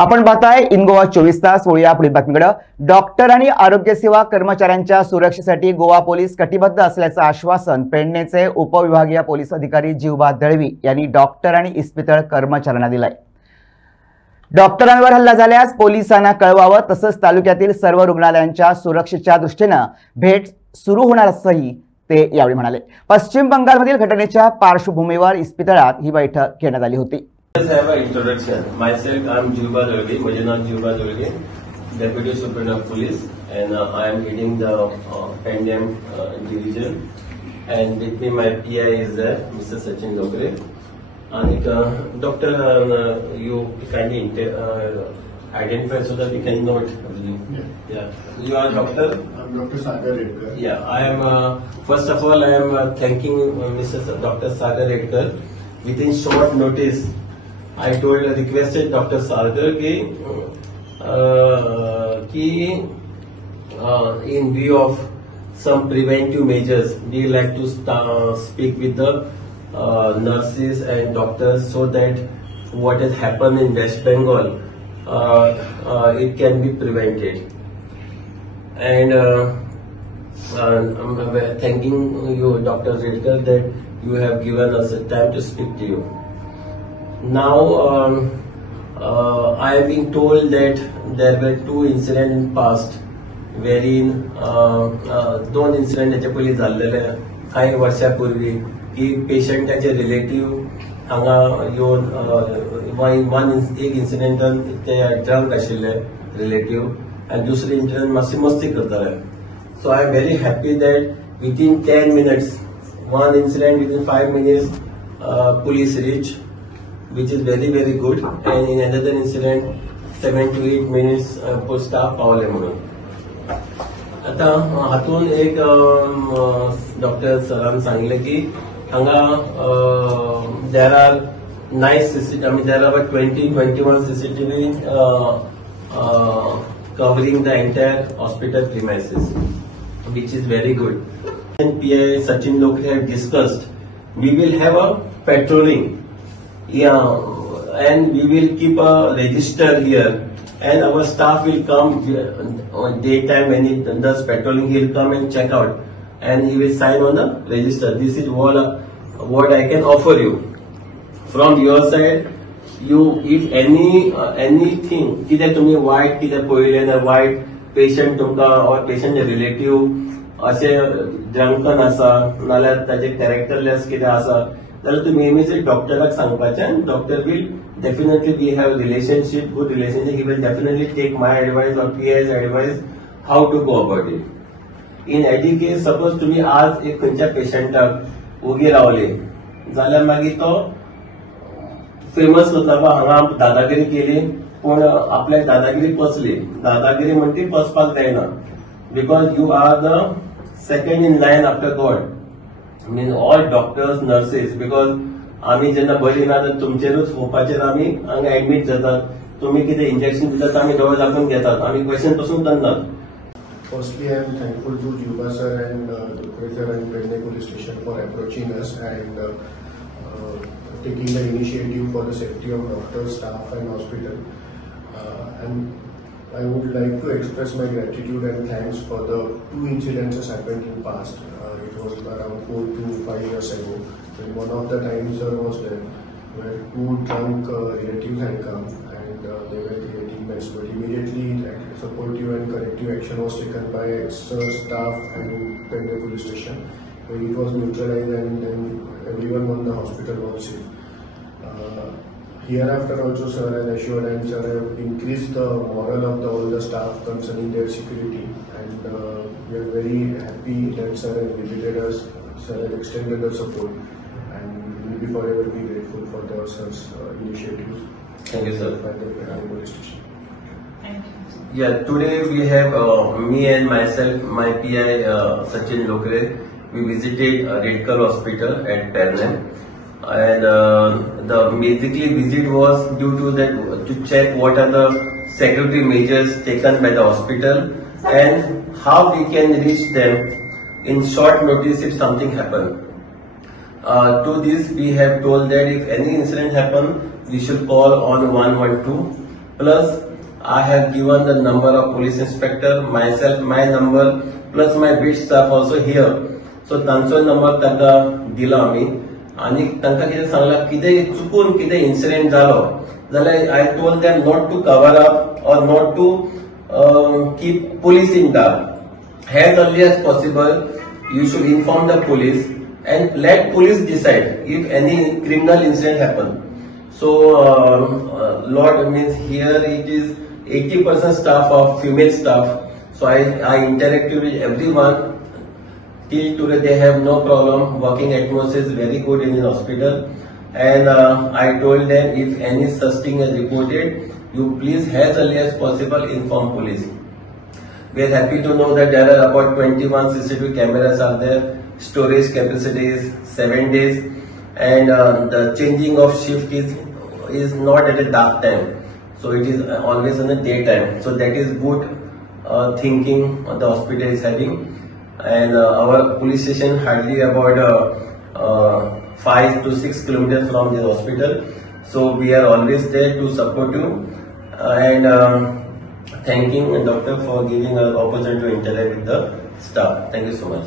आपण पाहताय इन गोवा 24 तास. वळूया पुढील बातमीकडे. डॉक्टर आणि आरोग्य सेवा कर्मचाऱ्यांच्या सुरक्षेसाठी गोवा पोलीस कटिबद्ध असल्याचं आश्वासन पेडणेचे उपविभागीय पोलीस अधिकारी जीवबा दळवी यांनी डॉक्टर आणि इस्पितळ कर्मचाऱ्यांना दिलाय. डॉक्टरांवर हल्ला झाल्यास पोलिसांना कळवावं, तसंच तालुक्यातील सर्व रुग्णालयांच्या सुरक्षेच्या दृष्टीने भेट सुरू होणार असंही ते यावेळी म्हणाले. पश्चिम बंगालमधील घटनेच्या पार्श्वभूमीवर इस्पितळात ही बैठक घेण्यात आली होती. Let's have an introduction. Myself, I am Jilba Dalge, Majornath Jilba Dalge, Deputy Superintendent of Police, and I am heading the Pendem division. And with me, my PI is there, Mr. Sachin Lokre. And Doctor, you kindly identify so that we can note you. Yeah. You are Doctor? I'm Dr. Sagar Redkar. Yeah. I am. First of all, I am thanking Mr. Dr. Sagar Redkar. Within short notice, I requested Dr. Sagar in view of some preventive measures, we like to speak with the nurses and doctors so that what has happened in West Bengal, it can be prevented. And I'm thanking you, Dr. Redkar, that you have given us a time to speak to you. Now, I have been told that there were two incidents in past, wherein दोन incident याच्या पयलीं जाल्लेले काही वर्षापूर्वी की पेशंटाचे relative हांगा येवन एक इन्सिडेंटान ते ड्रंक आशिल्ले रिलेटिव्ह आनी दुसरे इन्सिडेंट मातशी मस्ती करताले. So I am very happy that within 10 minutes, one incident within 5 minutes, police reach, which is very very good, and in another incident 7 to 8 minutes staff पावले म्हणून. आता हातून एक डॉक्टर सरान सांगले की हांगा there are nice CCTV, there are 21 CCTV covering the entire hospital premises, which is very good. And PI Sachin Lokre have discussed, we will have a patrolling. Yeah, and we will keep a register here, and our staff will come on daytime when he does patrolling. He will come and check out, and he will sign on the register. This is what I can offer you. From your side, you if anything, कितें तुम्ही वायट कितें पळयलें ना, वायट patient तुमकां or patient relative असे drunken आसा नाल्यार ताचे कॅरेक्टरलेस कितें आसा जाल्यार तुम्ही इमिजिएट डॉक्टराक सांगपाचें, आनी doctor will definitely we have relationship, good relationship. He will definitely take my advice और PI's advice how to go about it. In any case suppose तुम्ही आज एक खंयच्या पेशंटाक उगी रावले जाल्यार मागीर तो फेमस जाता बा हांगा दादागिरी केली, पूण आपल्याक दादागिरी पसली. दादागिरी म्हणटी पसपाक जायना, because you are the second in line after God. Mean all doctors, nurses, because आम्ही जेन्ना बरी ना तुमचेरूच होपाचेर आमी हांगा एडमीट जातात. तुम्ही कितें इंजेक्शन दितात आमी दोळे धाकून घेतात, आमी क्वेश्चन पासून करनात. Firstly, I am thankful to Juba sir and Lokre and Pendem Police Station for approaching us and taking the initiative for the safety of doctors, staff and hospital. And I would like to express my gratitude and thanks for the two incidents that happened in past. It was around 4 to 5 years ago. And one of the times there was there where two drunk relatives had come and they were creating mess. But immediately supportive and corrective action was taken by staff and Pendem Police Station, where it was neutralized and then everyone on the hospital was safe. Hereafter also sir has assured and sir have increased the morale of all the staff concerning their security, and we are very happy that sir has visited us, sir has extended the support, and we will be forever be grateful for the sir's initiatives. Thank you, sir. By the Pendem Police Station. Yeah, today we have me and myself, my PI Sachin Lokre. We visited Redkar Hospital at Pendem. And the basically visit was due to that to check what are the security measures taken by the hospital and how we can reach them in short notice if something happen. To this we have told that if any incident happen, we should call on 112 Plus, I have given the number of police inspector, myself, my number, plus my beat staff also here. So तांचो number तांका दिला आमी आनी तांका कितें सांगला कितें चुकून कितें इन्सिडेंट जालो जाल्यार I told them not to cover up or not to keep police in dark. As early as possible, you should inform the police and let police decide if any criminal incident happen. So, Lord means here it is 80% staff of female staff. So I interacted with everyone. Till today they have no problem. Working atmosphere is very good in the hospital. And I told them if any such thing is reported, you please as early as possible inform police. We are happy to know that there are about 21 CCTV cameras are there. Storage capacity is 7 days, and the changing of shift is not at a dark time, so it is always in the daytime. So that is good thinking the hospital is having, and our police station hardly about 5 to 6 kilometers from the hospital. So we are always there to support you, and thanking the doctor for giving us opportunity to interact with the staff. Thank you so much.